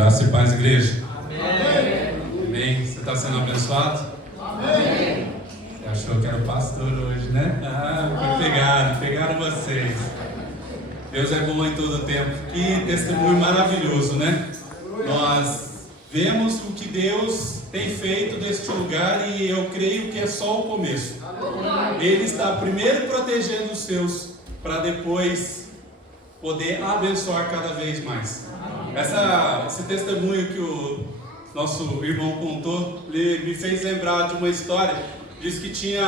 Graça e paz, igreja. Amém. Amém. Você está sendo abençoado? Amém. Você achou que era o pastor hoje, né? Pegaram vocês. Deus é bom em todo tempo. Que testemunho maravilhoso, né? Nós vemos o que Deus tem feito neste lugar e eu creio que é só o começo. Ele está primeiro protegendo os seus para depois poder abençoar cada vez mais. Esse testemunho que o nosso irmão contou me fez lembrar de uma história. Diz que tinha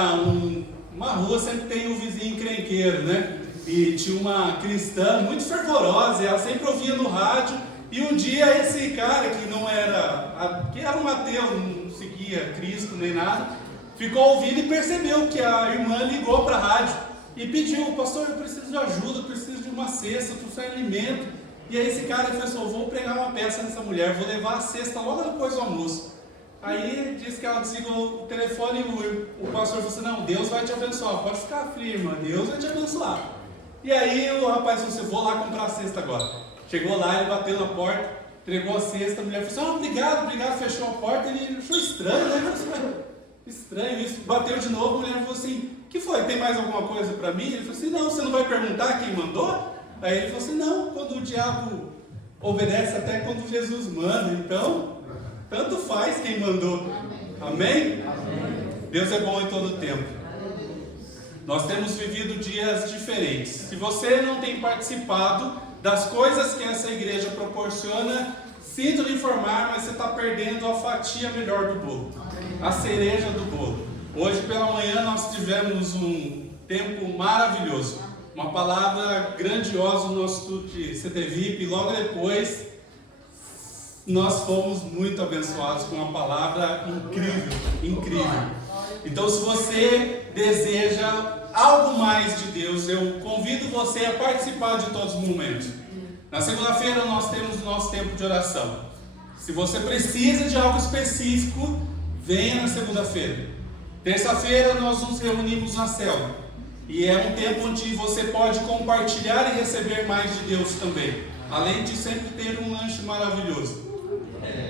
uma rua, sempre tem um vizinho encrenqueiro, né? E tinha uma cristã muito fervorosa, e ela sempre ouvia no rádio. E um dia esse cara que era um ateu, não seguia Cristo nem nada, ficou ouvindo e percebeu que a irmã ligou para a rádio e pediu: pastor, eu preciso de ajuda, eu preciso de uma cesta, eu preciso de alimento. E aí esse cara pensou: vou pregar uma peça nessa mulher, vou levar a cesta logo depois do almoço. Aí disse que ela desligou o telefone e o pastor falou assim: não, Deus vai te abençoar, pode ficar frio, irmã, Deus vai te abençoar. E aí o rapaz falou assim: vou lá comprar a cesta agora. Chegou lá, ele bateu na porta, entregou a cesta, a mulher falou assim: obrigado, fechou a porta. Ele achou estranho, né? Estranho isso. Bateu de novo, a mulher falou assim: que foi, tem mais alguma coisa para mim? Ele falou assim: não, você não vai perguntar quem mandou? Aí ele falou assim: não, quando o diabo obedece até quando Jesus manda, então tanto faz quem mandou. Amém? Deus é bom em todo tempo. Nós temos vivido dias diferentes. Se você não tem participado das coisas que essa igreja proporciona, sinto lhe informar, mas você está perdendo a fatia melhor do bolo, a cereja do bolo. Hoje pela manhã nós tivemos um tempo maravilhoso, uma palavra grandiosa no nosso estudo de CTVIP, e logo depois nós fomos muito abençoados com uma palavra incrível. Então, se você deseja algo mais de Deus, eu convido você a participar de todos os momentos. Na segunda-feira nós temos o nosso tempo de oração. Se você precisa de algo específico, venha na segunda-feira. Terça-feira nós nos reunimos na célula. E é um tempo onde você pode compartilhar e receber mais de Deus também, além de sempre ter um lanche maravilhoso.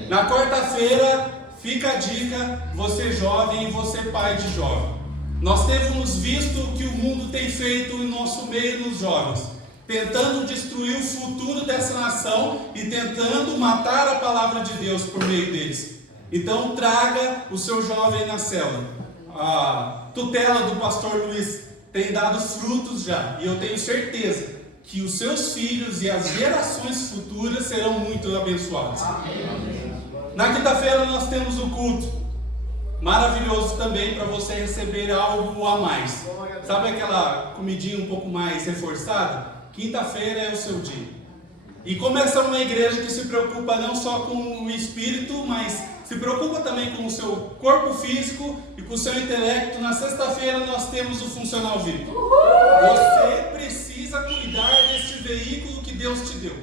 Na quarta-feira, fica a dica, você jovem e você pai de jovem. Nós temos visto o que o mundo tem feito em nosso meio nos jovens, tentando destruir o futuro dessa nação e tentando matar a palavra de Deus por meio deles. Então traga o seu jovem na célula. A tutela do pastor Luiz tem dado frutos já, e eu tenho certeza que os seus filhos e as gerações futuras serão muito abençoados. Na quinta-feira nós temos o culto maravilhoso também para você receber algo a mais. Sabe aquela comidinha um pouco mais reforçada? Quinta-feira é o seu dia. E como essa é uma igreja que se preocupa não só com o espírito, mas se preocupa também com o seu corpo físico e com o seu intelecto, na sexta-feira nós temos o Funcional VIP. Você precisa cuidar deste veículo que Deus te deu.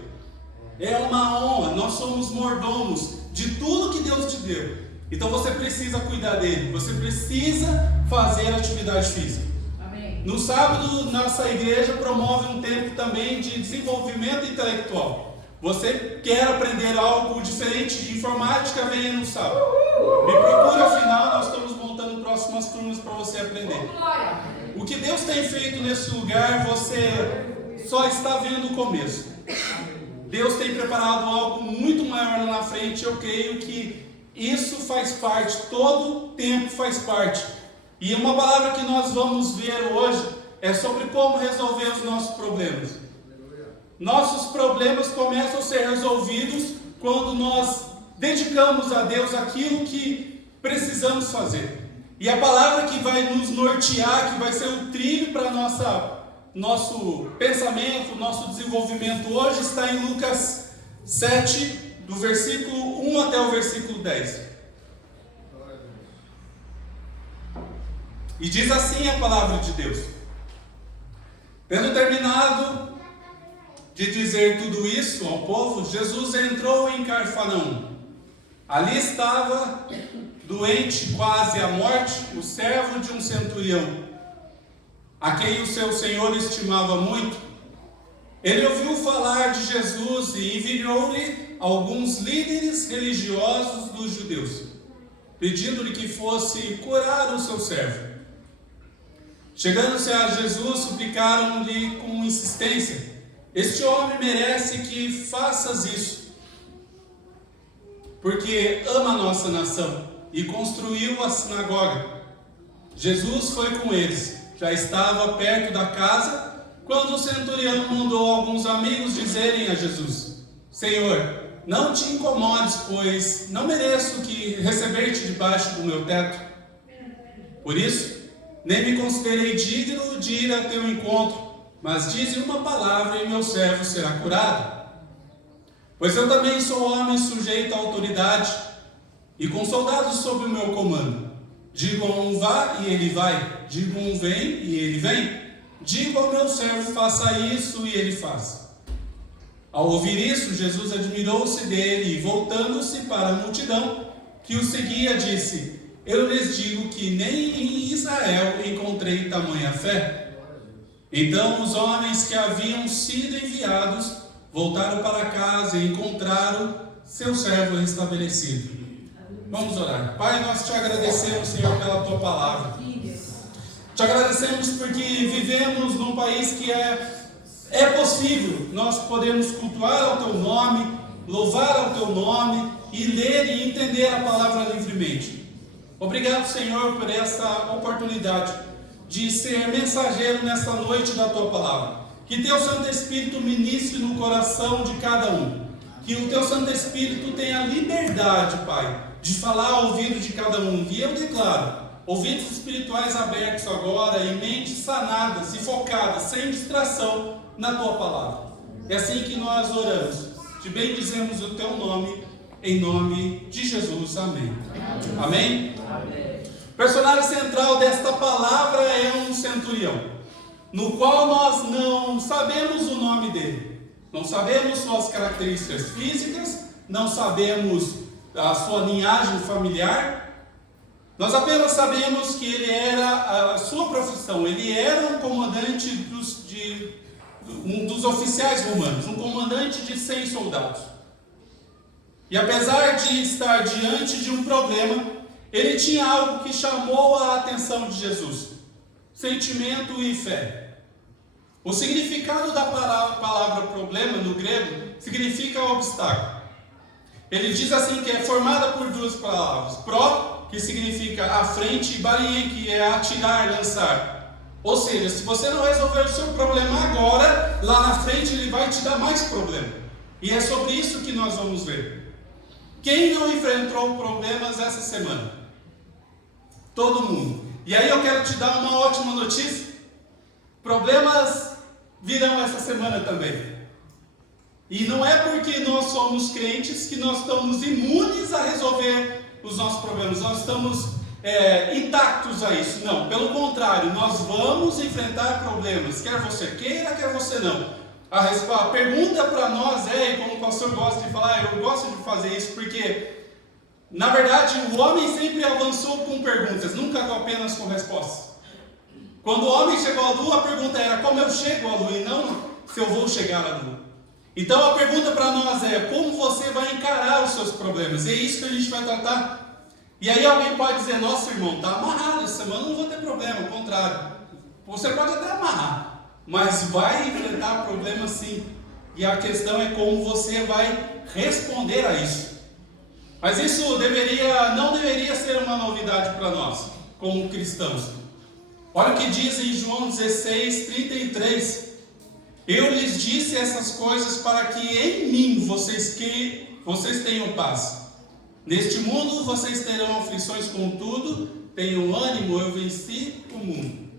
É uma honra, nós somos mordomos de tudo que Deus te deu. Então você precisa cuidar dele, você precisa fazer atividade física. Amém. No sábado, nossa igreja promove um tempo também de desenvolvimento intelectual. Você quer aprender algo diferente de informática, venha no sábado. Me procura, afinal nós estamos montando próximas turmas para você aprender. O que Deus tem feito nesse lugar, você só está vendo o começo. Deus tem preparado algo muito maior lá na frente. Eu creio que isso faz parte, todo tempo faz parte. E uma palavra que nós vamos ver hoje é sobre como resolver os nossos problemas. Nossos problemas começam a ser resolvidos quando nós dedicamos a Deus aquilo que precisamos fazer. E a palavra que vai nos nortear, que vai ser o trilho para nosso pensamento, nosso desenvolvimento hoje, está em Lucas 7, do versículo 1 até o versículo 10. E diz assim a palavra de Deus: tendo terminado de dizer tudo isso ao povo, Jesus entrou em Cafarnaum. Ali estava doente quase à morte o servo de um centurião, a quem o seu senhor estimava muito, Ele ouviu falar de Jesus e enviou-lhe alguns líderes religiosos dos judeus, pedindo-lhe que fosse curar o seu servo. Chegando-se a Jesus, suplicaram-lhe com insistência: este homem merece que faças isso, porque ama a nossa nação e construiu a sinagoga. Jesus foi com eles, já estava perto da casa, quando o centurião mandou alguns amigos dizerem a Jesus: Senhor, não te incomodes, pois não mereço receber-te debaixo do meu teto. Por isso, nem me considerei digno de ir a teu encontro, mas dize uma palavra e meu servo será curado. Pois eu também sou homem sujeito à autoridade, e com soldados sob o meu comando. Digo a um vá e ele vai, digo a um vem e ele vem, digo ao meu servo faça isso e ele faz. Ao ouvir isso, Jesus admirou-se dele e, voltando-se para a multidão que o seguia, disse: eu lhes digo que nem em Israel encontrei tamanha fé. Então os homens que haviam sido enviados voltaram para casa e encontraram seu servo restabelecido. Vamos orar. Pai, nós te agradecemos, Senhor, pela tua palavra. Te agradecemos porque vivemos num país que é possível nós podemos cultuar ao teu nome, louvar ao teu nome e ler e entender a palavra livremente. Obrigado, Senhor, por essa oportunidade de ser mensageiro nesta noite da tua palavra. Que teu Santo Espírito ministre no coração de cada um. Que o teu Santo Espírito tenha liberdade, Pai, de falar ao ouvido de cada um. E eu declaro ouvidos espirituais abertos agora e mentes sanadas e focadas, sem distração, na tua palavra. É assim que nós oramos. Te bendizemos o teu nome, em nome de Jesus. Amém. Amém? Amém. O personagem central desta palavra é um centurião, no qual nós não sabemos o nome dele, não sabemos suas características físicas, não sabemos a sua linhagem familiar. Nós apenas sabemos que ele era, a sua profissão, ele era um comandante um dos oficiais romanos, um comandante de 100 soldados. E apesar de estar diante de um problema, ele tinha algo que chamou a atenção de Jesus: sentimento e fé. O significado da palavra problema no grego significa obstáculo. Ele diz assim que é formada por duas palavras: pró, que significa à frente, e balinha, que é atirar, lançar. Ou seja, se você não resolver o seu problema agora, lá na frente ele vai te dar mais problema. E é sobre isso que nós vamos ver. Quem não enfrentou problemas essa semana? Todo mundo. E aí eu quero te dar uma ótima notícia: problemas virão essa semana também. E não é porque nós somos crentes que nós estamos imunes a resolver os nossos problemas, nós estamos intactos a isso. Não, pelo contrário, nós vamos enfrentar problemas, quer você queira, quer você não. A pergunta para nós e como o pastor gosta de falar, eu gosto de fazer isso, porque na verdade o homem sempre avançou com perguntas, nunca apenas com respostas. Quando o homem chegou à lua, a pergunta era como eu chego à lua, e não se eu vou chegar à lua. Então a pergunta para nós é: como você vai encarar os seus problemas? E é isso que a gente vai tratar. E aí alguém pode dizer: nossa, irmão, está amarrado, essa semana não vou ter problema. Ao contrário, você pode até amarrar, mas vai enfrentar problemas sim. E a questão é como você vai responder a isso. Mas isso não deveria ser uma novidade para nós, como cristãos. Olha o que diz em João 16:33. Eu lhes disse essas coisas para que em mim vocês tenham paz. Neste mundo vocês terão aflições, contudo, tenham ânimo, eu venci o mundo.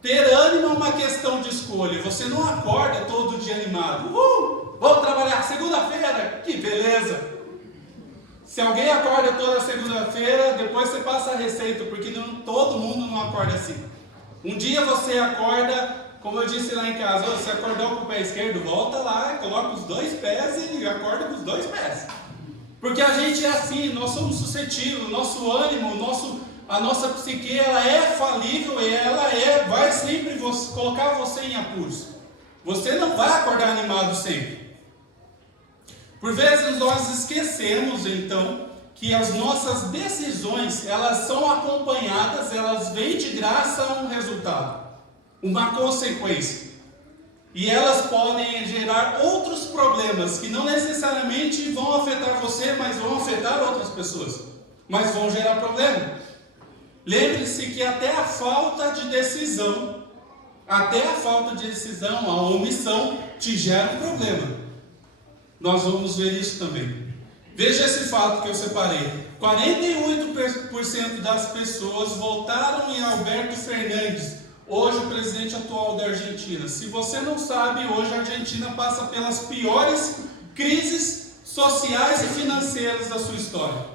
Ter ânimo é uma questão de escolha. Você não acorda todo dia animado. Vou trabalhar segunda-feira, que beleza! Se alguém acorda toda segunda-feira, depois você passa a receita, porque todo mundo não acorda assim. Um dia você acorda, como eu disse lá em casa, você acordou com o pé esquerdo, volta lá, coloca os dois pés e acorda com os dois pés. Porque a gente é assim, nós somos suscetíveis, o nosso ânimo, a nossa psique, ela é falível e ela vai sempre colocar você em apuros. Você não vai acordar animado sempre. Por vezes nós esquecemos, então, que as nossas decisões, elas são acompanhadas, elas vêm de graça a um resultado, uma consequência. E elas podem gerar outros problemas que não necessariamente vão afetar você, mas vão afetar outras pessoas. Mas vão gerar problema. Lembre-se que até a falta de decisão, a omissão, te gera um problema. Nós vamos ver isso também. Veja esse fato que eu separei. 48% das pessoas votaram em Alberto Fernandes, hoje o presidente atual da Argentina. Se você não sabe, hoje a Argentina passa pelas piores crises sociais e financeiras da sua história.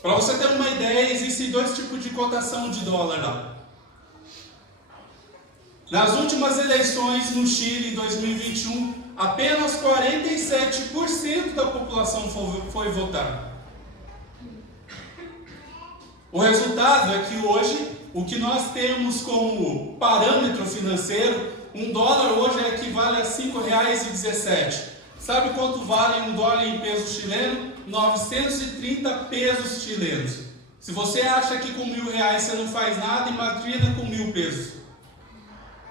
Para você ter uma ideia, existem 2 tipos de cotação de dólar lá. Nas últimas eleições no Chile, em 2021, apenas 47% da população foi votar. O resultado é que hoje, o que nós temos como parâmetro financeiro, $1 hoje equivale a R$ 5,17. Sabe quanto vale $1 em peso chileno? 930 pesos chilenos. Se você acha que com R$1.000 você não faz nada, imagina com 1.000 pesos.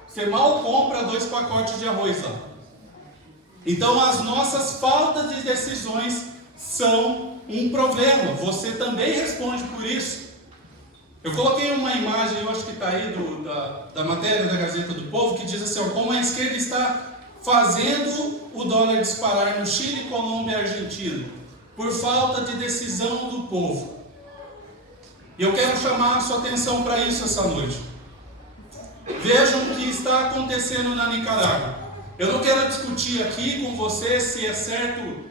Você mal compra 2 pacotes de arroz lá. Então as nossas faltas de decisões são um problema. Você também responde por isso. Eu coloquei uma imagem, eu acho que está aí da matéria da Gazeta do Povo, que diz assim, como a esquerda está fazendo o dólar disparar no Chile, Colômbia e Argentina, por falta de decisão do povo. E eu quero chamar a sua atenção para isso essa noite. Vejam o que está acontecendo na Nicarágua. Eu não quero discutir aqui com você se é certo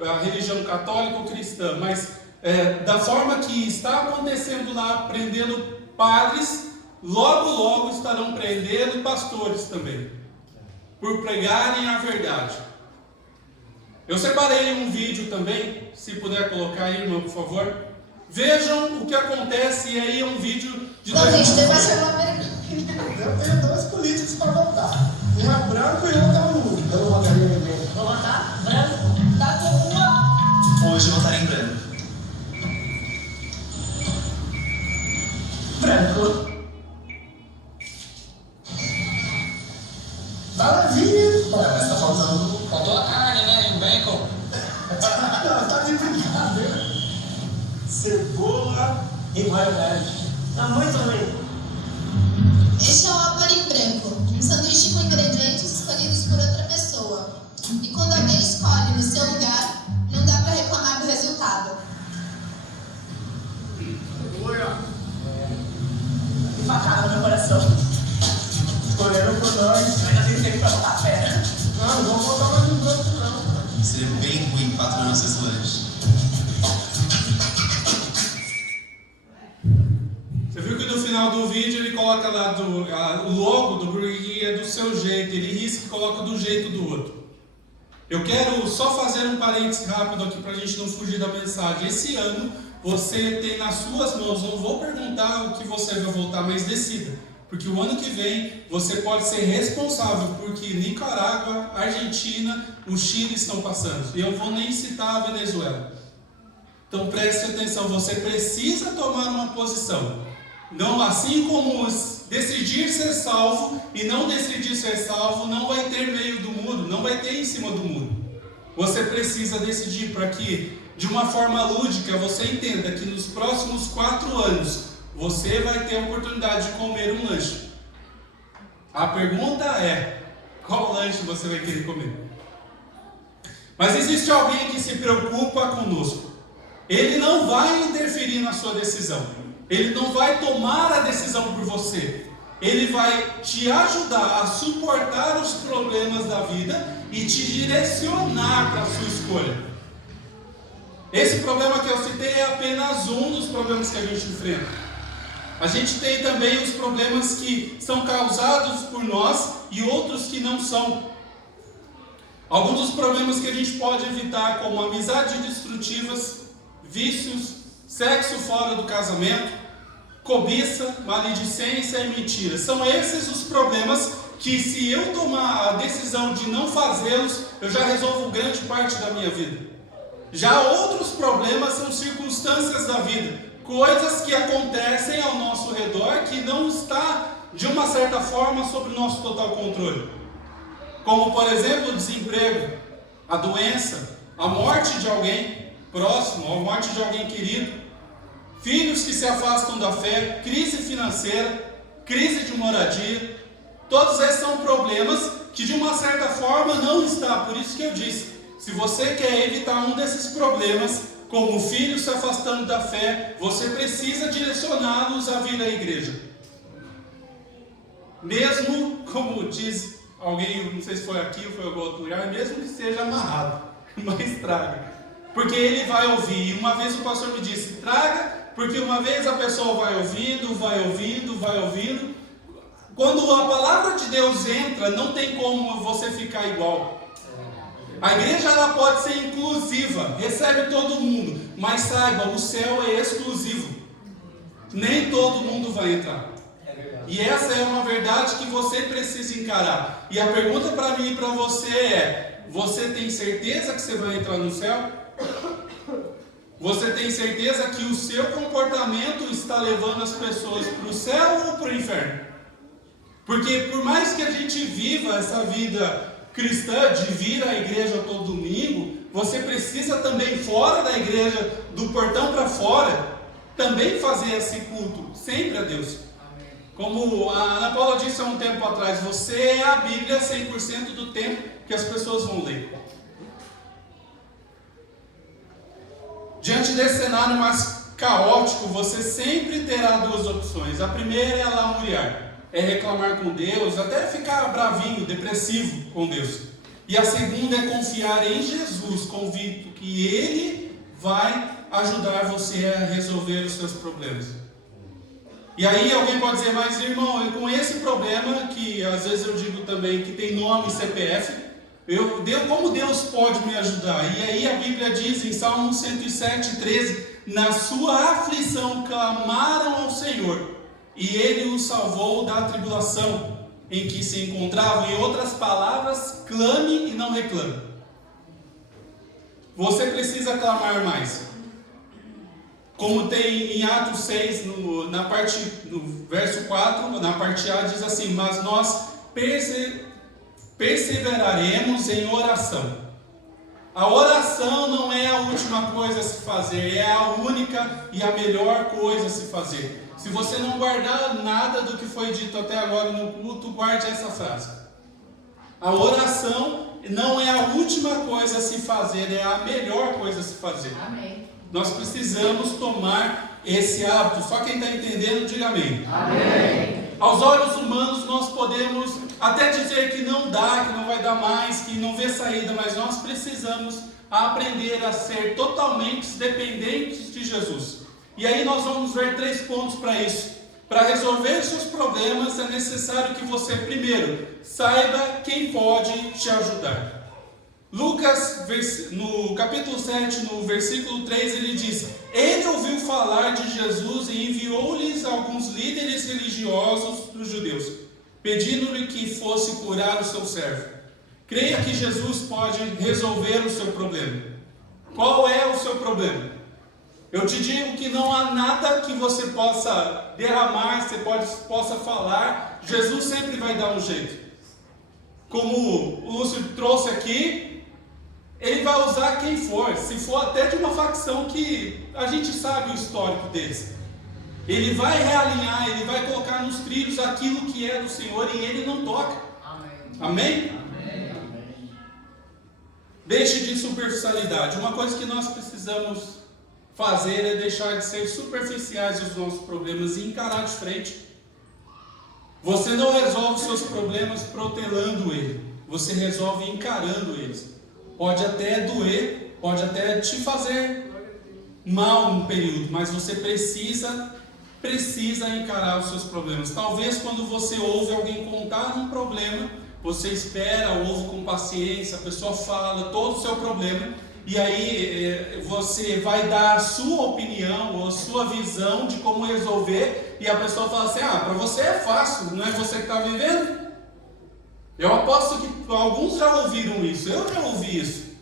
a religião católica ou cristã, mas da forma que está acontecendo lá, prendendo padres, logo estarão prendendo pastores também, por pregarem a verdade. Eu separei um vídeo também, se puder colocar aí, irmão, por favor. Vejam o que acontece, e aí é um vídeo de... Não, gente, tem mais uma americana. Eu tenho 2 políticos para votar. Um é branco e o outro é nulo. Eu votaria em branco. Vou votar branco. Tá com uma. Hoje eu votaria em branco. Branco. Maravilha! Mas tá faltando. Faltou a carne, né? Em bacon. Não, tá de brincadeira. Cebola e maionese. Tá muito bem. Este é o Áparo em branco, um sanduíche com ingredientes escolhidos por outra pessoa. E quando alguém escolhe no seu lugar, não dá para reclamar do resultado. E facada no meu coração. Escolheram por nós. Eu ainda tenho tempo pra botar fé. Não vamos votar mais no branco, não. Seria bem ruim patrocinar esse lanche. Você viu que no final do vídeo ele coloca lá o logo do Burger King é do seu jeito, ele risca e coloca do jeito do outro. Eu quero só fazer um parênteses rápido aqui para a gente não fugir da mensagem. Esse ano você tem nas suas mãos, não vou perguntar o que você vai votar, mas decida. Porque o ano que vem você pode ser responsável porque Nicarágua, Argentina, o Chile estão passando. E eu vou nem citar a Venezuela. Então preste atenção, você precisa tomar uma posição. Não, assim como decidir ser salvo e não decidir ser salvo, não vai ter meio do muro, não vai ter em cima do muro. Você precisa decidir para que, de uma forma lúdica, você entenda que nos próximos 4 anos, você vai ter a oportunidade de comer um lanche. A pergunta é, qual lanche você vai querer comer? Mas existe alguém que se preocupa conosco. Ele não vai interferir na sua decisão. Ele não vai tomar a decisão por você. Ele vai te ajudar a suportar os problemas da vida e te direcionar para a sua escolha. Esse problema que eu citei é apenas um dos problemas que a gente enfrenta. A gente tem também os problemas que são causados por nós e outros que não são. Alguns dos problemas que a gente pode evitar, como amizades destrutivas, vícios, sexo fora do casamento, cobiça, maledicência e mentira. São esses os problemas que se eu tomar a decisão de não fazê-los, eu já resolvo grande parte da minha vida. Já outros problemas são circunstâncias da vida, coisas que acontecem ao nosso redor que não está, de uma certa forma, sob nosso total controle. Como, por exemplo, o desemprego, a doença, a morte de alguém próximo, a morte de alguém querido, filhos que se afastam da fé, crise financeira, crise de moradia. Todos esses são problemas que, de uma certa forma, não está. Por isso que eu disse, se você quer evitar um desses problemas, como o filho se afastando da fé, você precisa direcioná-los a vir à igreja. Mesmo, como diz alguém, não sei se foi aqui ou foi em algum outro lugar, mesmo que seja amarrado, mas traga. Porque ele vai ouvir. E uma vez o pastor me disse, traga, porque uma vez a pessoa vai ouvindo, vai ouvindo, vai ouvindo. Quando a palavra de Deus entra, não tem como você ficar igual. A igreja ela pode ser inclusiva, recebe todo mundo, mas saiba, o céu é exclusivo. Nem todo mundo vai entrar. E essa é uma verdade que você precisa encarar. E a pergunta para mim e para você é: você tem certeza que você vai entrar no céu? Você tem certeza que o seu comportamento está levando as pessoas para o céu ou para o inferno? Porque por mais que a gente viva essa vida cristã de vir à igreja todo domingo, você precisa também fora da igreja, do portão para fora, também fazer esse culto, sempre a Deus. Como a Ana Paula disse há um tempo atrás, você é a Bíblia 100% do tempo que as pessoas vão ler. Diante desse cenário mais caótico, você sempre terá duas opções. A primeira é lamuriar, é reclamar com Deus, até ficar bravinho, depressivo com Deus. E a segunda é confiar em Jesus, convicto que Ele vai ajudar você a resolver os seus problemas. E aí alguém pode dizer, mas irmão, com esse problema, que às vezes eu digo também que tem nome e CPF, como Deus pode me ajudar? E aí a Bíblia diz em Salmo 107:13, na sua aflição clamaram ao Senhor, e Ele os salvou da tribulação em que se encontravam. Em outras palavras, clame e não reclame. Você precisa clamar mais. Como tem em Atos 6, no verso 4, na parte A, diz assim, mas nós perseveraremos em oração. A oração não é a última coisa a se fazer, é a única e a melhor coisa a se fazer. Se você não guardar nada do que foi dito até agora no culto, guarde essa frase. A oração não é a última coisa a se fazer, é a melhor coisa a se fazer. Amém. Nós precisamos tomar esse hábito. Só quem está entendendo, diga amém. Amém. Aos olhos humanos nós podemos até dizer que não dá, que não vai dar mais, que não vê saída, mas nós precisamos aprender a ser totalmente dependentes de Jesus. E aí nós vamos ver 3 pontos para isso. Para resolver seus problemas é necessário que você primeiro saiba quem pode te ajudar. Lucas, no capítulo 7, no versículo 3, ele diz, ele ouviu falar de Jesus e enviou-lhes alguns líderes religiosos dos judeus, pedindo-lhe que fosse curar o seu servo. Creia que Jesus pode resolver o seu problema. Qual é o seu problema? Eu te digo que não há nada que você possa derramar, você possa falar, Jesus sempre vai dar um jeito. Como o Lúcio trouxe aqui, ele vai usar quem for, se for até de uma facção que a gente sabe o histórico deles. Ele vai realinhar, ele vai colocar nos trilhos aquilo que é do Senhor e ele não toca. Amém? Amém? Deixe de superficialidade. Uma coisa que nós precisamos fazer é deixar de ser superficiais os nossos problemas e encarar de frente. Você não resolve seus problemas protelando ele, você resolve encarando eles. Pode até doer, pode até te fazer mal um período, mas você precisa encarar os seus problemas. Talvez quando você ouve alguém contar um problema, você espera, ouve com paciência, a pessoa fala todo o seu problema, e aí você vai dar a sua opinião ou a sua visão de como resolver, e a pessoa fala assim, para você é fácil, não é você que está vivendo? Eu aposto que alguns já ouviram isso, eu já ouvi isso.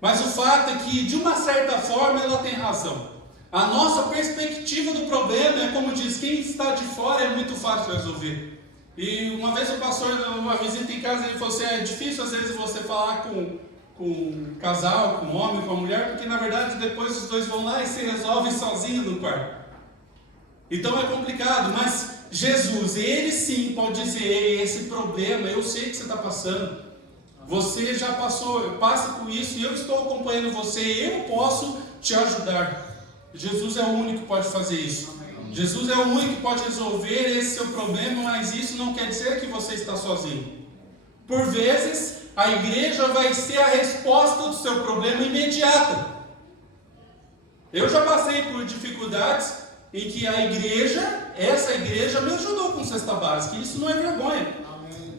Mas o fato é que, de uma certa forma, ela tem razão. A nossa perspectiva do problema é como diz, quem está de fora é muito fácil de resolver. E uma vez o pastor, numa visita em casa, ele falou assim, é difícil às vezes você falar com um casal, com um homem, com uma mulher, porque na verdade depois os dois vão lá e se resolvem sozinhos no quarto. Então é complicado, mas Jesus, ele sim pode dizer, esse problema, eu sei que você está passando. Você já passou, passa por isso e eu estou acompanhando você, eu posso te ajudar. Jesus é o único que pode fazer isso. Jesus é o único que pode resolver esse seu problema, mas isso não quer dizer que você está sozinho. Por vezes, a igreja vai ser a resposta do seu problema imediata. Eu já passei por dificuldades em que a igreja, essa igreja me ajudou com cesta básica. Isso não é vergonha.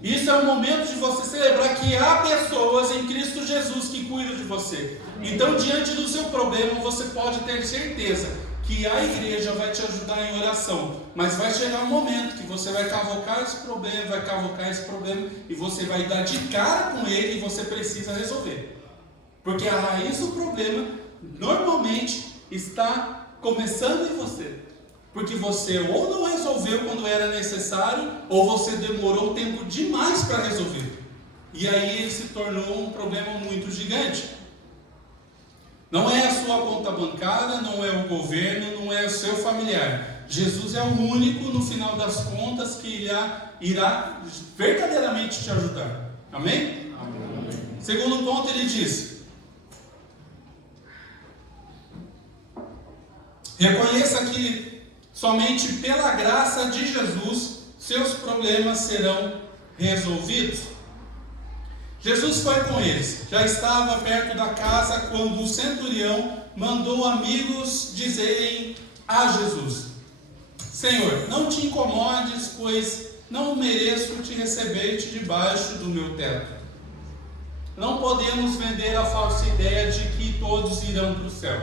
Isso é o momento de você celebrar que há pessoas em Cristo Jesus que cuidam de você. Então, diante do seu problema, você pode ter certeza que a igreja vai te ajudar em oração. Mas vai chegar um momento que você vai cavocar esse problema, e você vai dar de cara com ele e você precisa resolver. Porque a raiz do problema, normalmente, está começando em você. Porque você ou não resolveu quando era necessário, ou você demorou tempo demais para resolver. E aí ele se tornou um problema muito gigante. Não é a sua conta bancária, não é o governo, não é o seu familiar. Jesus é o único, no final das contas, que irá verdadeiramente te ajudar. Amém? Amém. Segundo ponto, ele diz: reconheça que somente pela graça de Jesus seus problemas serão resolvidos. Jesus foi com eles, já estava perto da casa quando o centurião mandou amigos dizerem a Jesus: Senhor, não te incomodes, pois não mereço te receber-te debaixo do meu teto. Não podemos vender a falsa ideia de que todos irão para o céu.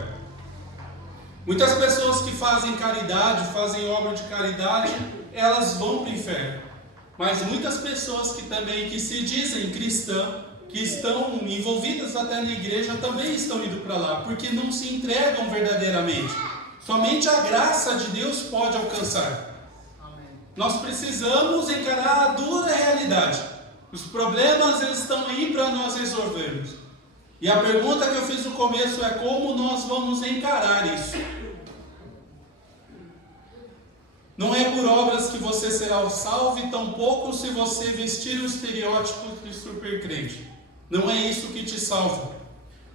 Muitas pessoas que fazem caridade, fazem obra de caridade, elas vão para o inferno. Mas muitas pessoas que se dizem cristãs, que estão envolvidas até na igreja, também estão indo para lá, porque não se entregam verdadeiramente. Somente a graça de Deus pode alcançar. Amém. Nós precisamos encarar a dura realidade. Os problemas eles estão aí para nós resolvermos. E a pergunta que eu fiz no começo é como nós vamos encarar isso. Não é por obras que você será salvo, e tampouco se você vestir o estereótipo de supercrente. Não é isso que te salva.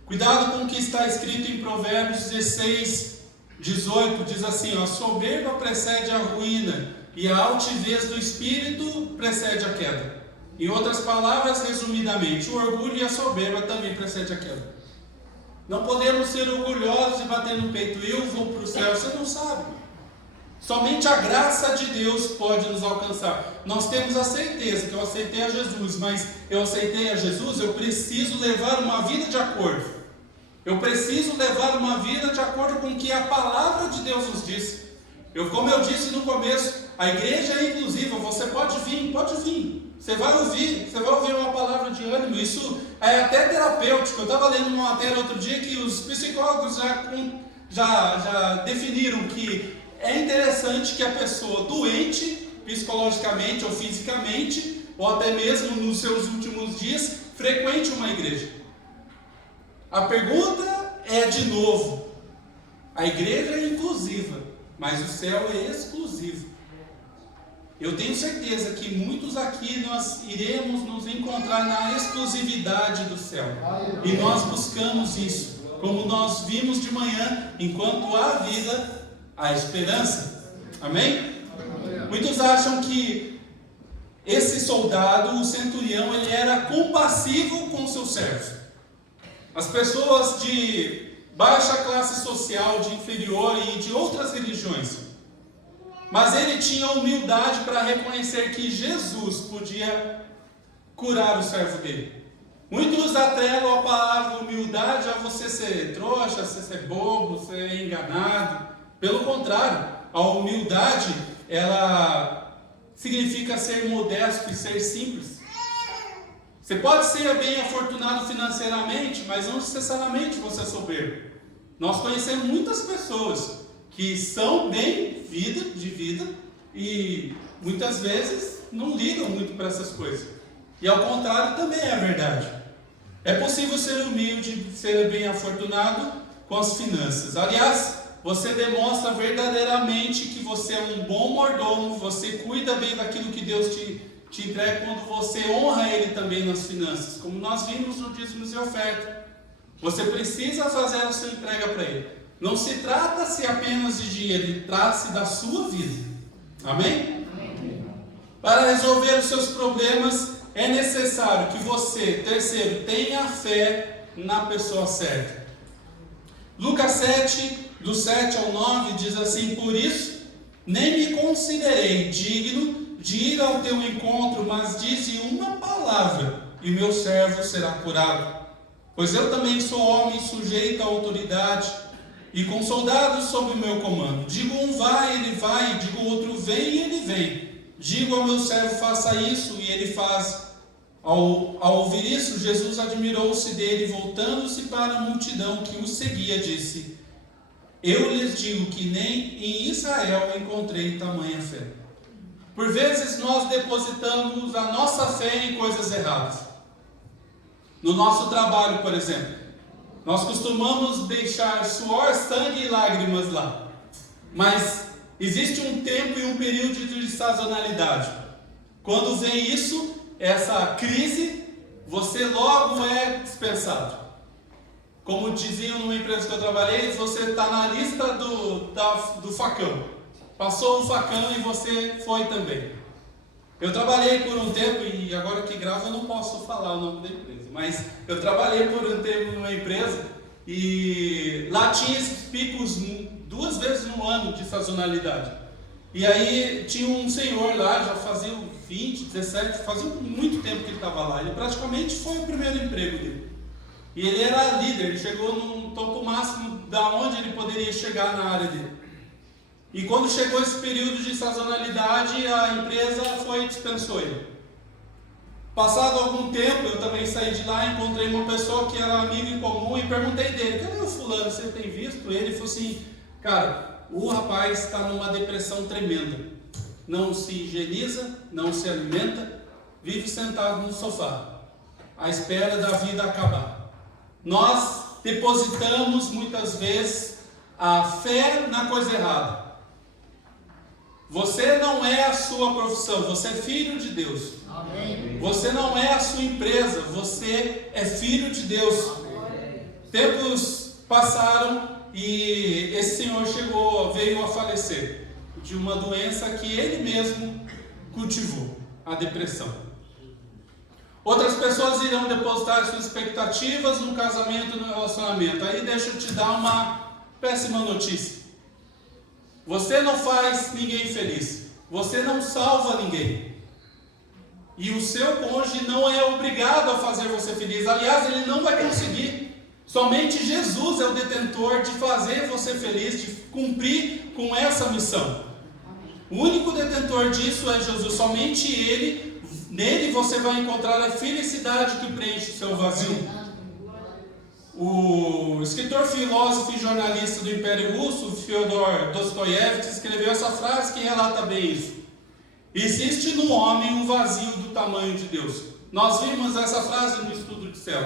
Cuidado com o que está escrito em Provérbios 16, 18, diz assim: a soberba precede a ruína, e a altivez do espírito precede a queda. Em outras palavras, resumidamente, o orgulho e a soberba também precedem a queda. Não podemos ser orgulhosos e bater no peito: eu vou para o céu. Você não sabe. Somente a graça de Deus pode nos alcançar. Nós temos a certeza que eu aceitei a Jesus, mas eu aceitei a Jesus, eu preciso levar uma vida de acordo. Eu preciso levar uma vida de acordo com o que a palavra de Deus nos diz. Como eu disse no começo, a igreja é inclusiva, você pode vir. Você vai ouvir uma palavra de ânimo. Isso é até terapêutico. Eu estava lendo uma matéria outro dia que os psicólogos já definiram que é interessante que a pessoa doente, psicologicamente ou fisicamente, ou até mesmo nos seus últimos dias, frequente uma igreja. A pergunta é de novo: a igreja é inclusiva, mas o céu é exclusivo. Eu tenho certeza que muitos aqui nós iremos nos encontrar na exclusividade do céu. E nós buscamos isso, como nós vimos de manhã, enquanto há vida, a esperança. Amém? Muitos acham que esse soldado, o centurião, ele era compassivo com seus servos. As pessoas de baixa classe social, de inferior e de outras religiões. Mas ele tinha humildade para reconhecer que Jesus podia curar o servo dele. Muitos atrelam a palavra humildade a você ser trouxa, você ser bobo, ser enganado. Pelo contrário, a humildade, ela significa ser modesto e ser simples. Você pode ser bem afortunado financeiramente, mas não necessariamente você é soberbo. Nós conhecemos muitas pessoas que são bem de vida e muitas vezes não ligam muito para essas coisas. E ao contrário também é verdade. É possível ser humilde, ser bem afortunado com as finanças. Aliás, você demonstra verdadeiramente que você é um bom mordomo, você cuida bem daquilo que Deus te entrega quando você honra Ele também nas finanças, como nós vimos no dízimos e oferta. Você precisa fazer a sua entrega para Ele. Não se trata-se apenas de dinheiro, trata-se da sua vida. Amém? Amém? Para resolver os seus problemas, é necessário que você, terceiro, tenha fé na pessoa certa. Lucas 7, do 7 ao 9, diz assim: por isso, nem me considerei digno de ir ao teu encontro, mas dize uma palavra, e meu servo será curado. Pois eu também sou homem sujeito à autoridade, e com soldados sob o meu comando. Digo um vai, ele vai, digo outro vem, ele vem. Digo ao meu servo faça isso, e ele faz. Ao ouvir isso, Jesus admirou-se dele, voltando-se para a multidão que o seguia, disse: eu lhes digo que nem em Israel encontrei tamanha fé. Por vezes nós depositamos a nossa fé em coisas erradas. No nosso trabalho, por exemplo, nós costumamos deixar suor, sangue e lágrimas lá. Mas existe um tempo e um período de sazonalidade. Quando vem isso, essa crise, você logo é dispensado. Como diziam numa empresa que eu trabalhei, você está na lista do facão. Passou o facão e você foi também. Eu trabalhei por um tempo, e agora que gravo eu não posso falar o nome da empresa, mas eu trabalhei por um tempo numa empresa e lá tinha esses picos 2 vezes no ano de sazonalidade. E aí tinha um senhor lá, já fazia 20, 17, fazia muito tempo que ele estava lá. Ele praticamente foi o primeiro emprego dele. E ele era líder, ele chegou no topo máximo da onde ele poderia chegar na área dele. E quando chegou esse período de sazonalidade, a empresa foi e dispensou ele. Passado algum tempo, eu também saí de lá, encontrei uma pessoa que era amigo em comum e perguntei dele: cadê o fulano, você tem visto? Ele falou assim: cara, o rapaz está numa depressão tremenda. Não se higieniza, não se alimenta, vive sentado no sofá, à espera da vida acabar. Nós depositamos muitas vezes a fé na coisa errada. Você não é a sua profissão, você é filho de Deus. Amém. Você não é a sua empresa, você é filho de Deus. Amém. Tempos passaram e esse senhor veio a falecer de uma doença que ele mesmo cultivou, a depressão. Outras pessoas irão depositar suas expectativas no casamento, no relacionamento. Aí deixa eu te dar uma péssima notícia. Você não faz ninguém feliz. Você não salva ninguém. E o seu cônjuge não é obrigado a fazer você feliz. Aliás, ele não vai conseguir. Somente Jesus é o detentor de fazer você feliz, de cumprir com essa missão. O único detentor disso é Jesus. Somente Ele, nele você vai encontrar a felicidade que preenche o seu vazio. O escritor, filósofo e jornalista do Império Russo, Fyodor Dostoiévski, escreveu essa frase que relata bem isso. Existe no homem um vazio do tamanho de Deus. Nós vimos essa frase no estudo de céu.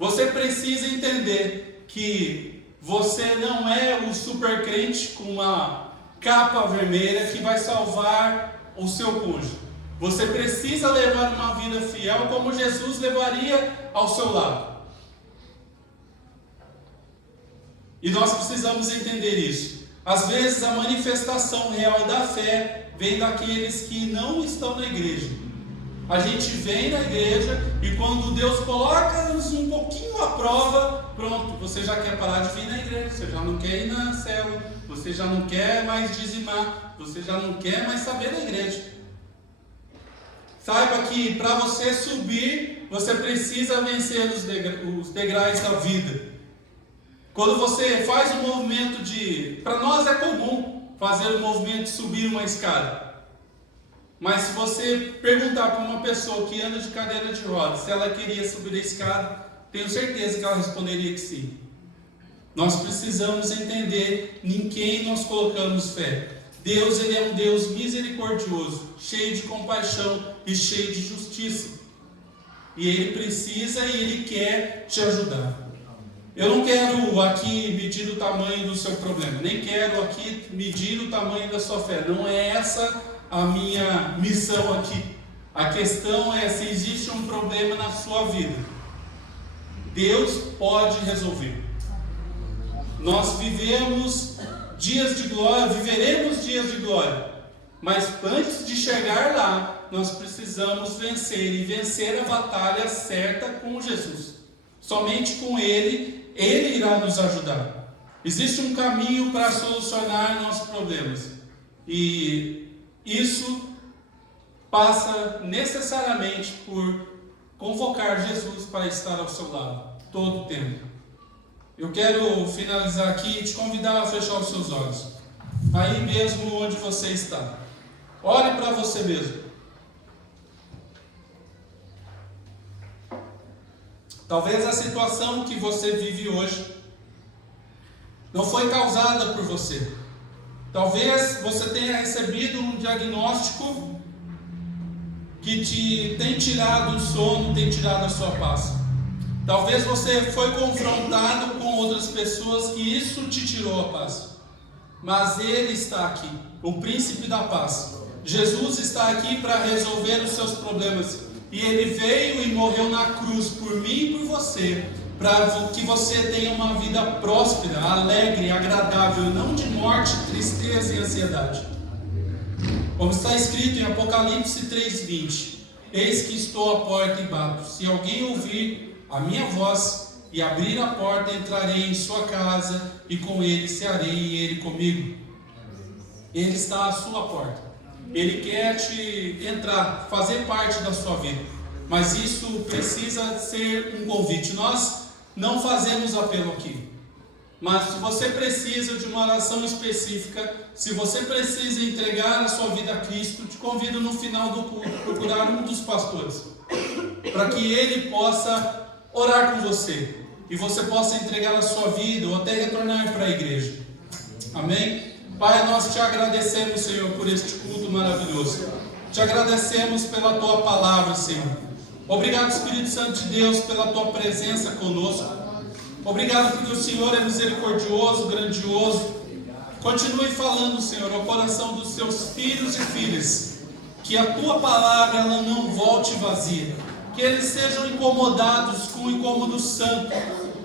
Você precisa entender que você não é o super crente com uma capa vermelha que vai salvar o seu cônjuge. Você precisa levar uma vida fiel como Jesus levaria ao seu lado. E nós precisamos entender isso. Às vezes a manifestação real da fé vem daqueles que não estão na igreja. A gente vem na igreja e quando Deus coloca-nos um pouquinho à prova, pronto, você já quer parar de vir na igreja, você já não quer ir na célula, você já não quer mais dizimar, você já não quer mais saber da igreja. Saiba que para você subir, você precisa vencer os degraus da vida. Quando você faz o movimento para nós é comum fazer o movimento de subir uma escada. Mas se você perguntar para uma pessoa que anda de cadeira de rodas se ela queria subir a escada, tenho certeza que ela responderia que sim. Nós precisamos entender em quem nós colocamos fé. Deus, Ele é um Deus misericordioso, cheio de compaixão e cheio de justiça. E Ele precisa e Ele quer te ajudar. Eu não quero aqui medir o tamanho do seu problema, nem quero aqui medir o tamanho da sua fé. Não é essa a minha missão aqui. A questão é se existe um problema na sua vida. Deus pode resolver. Nós vivemos dias de glória, viveremos dias de glória. Mas antes de chegar lá, nós precisamos vencer e vencer a batalha certa com Jesus. Somente com Ele irá nos ajudar. Existe um caminho para solucionar nossos problemas. E isso passa necessariamente por convocar Jesus para estar ao seu lado, todo o tempo. Eu quero finalizar aqui e te convidar a fechar os seus olhos. Aí mesmo onde você está. Olhe para você mesmo. Talvez a situação que você vive hoje não foi causada por você. Talvez você tenha recebido um diagnóstico que tem tirado o sono, tem tirado a sua paz. Talvez você foi confrontado com outras pessoas que isso te tirou a paz. Mas Ele está aqui, o príncipe da paz. Jesus está aqui para resolver os seus problemas. E Ele veio e morreu na cruz por mim e por você, para que você tenha uma vida próspera, alegre, agradável, não de morte, tristeza e ansiedade. Como está escrito em Apocalipse 3:20: Eis que estou à porta e bato. Se alguém ouvir a minha voz e abrir a porta, entrarei em sua casa e com ele cearei e ele comigo. Ele está à sua porta. Ele quer te entrar, fazer parte da sua vida. Mas isso precisa ser um convite. Nós não fazemos apelo aqui. Mas se você precisa de uma oração específica, se você precisa entregar a sua vida a Cristo, te convido no final do culto a procurar um dos pastores, para que ele possa orar com você e você possa entregar a sua vida ou até retornar para a igreja. Amém? Pai, nós te agradecemos, Senhor, por este culto maravilhoso. Te agradecemos pela Tua palavra, Senhor. Obrigado, Espírito Santo de Deus, pela Tua presença conosco. Obrigado porque o Senhor é misericordioso, grandioso. Continue falando, Senhor, ao coração dos Seus filhos e filhas. Que a Tua palavra ela não volte vazia. Que eles sejam incomodados com o incômodo santo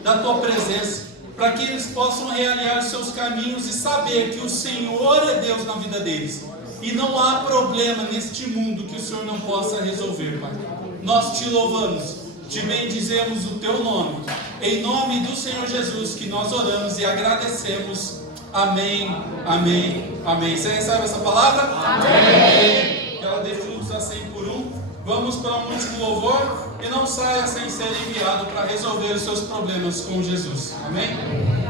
da Tua presença, para que eles possam realinhar os seus caminhos e saber que o Senhor é Deus na vida deles. E não há problema neste mundo que o Senhor não possa resolver, Pai. Nós te louvamos, te bendizemos o Teu nome. Em nome do Senhor Jesus que nós oramos e agradecemos. Amém, amém, amém. Você recebe essa palavra? Amém. Que ela dê frutos a 100 por 1. Vamos para um último louvor e não saia sem ser enviado para resolver os seus problemas com Jesus. Amém?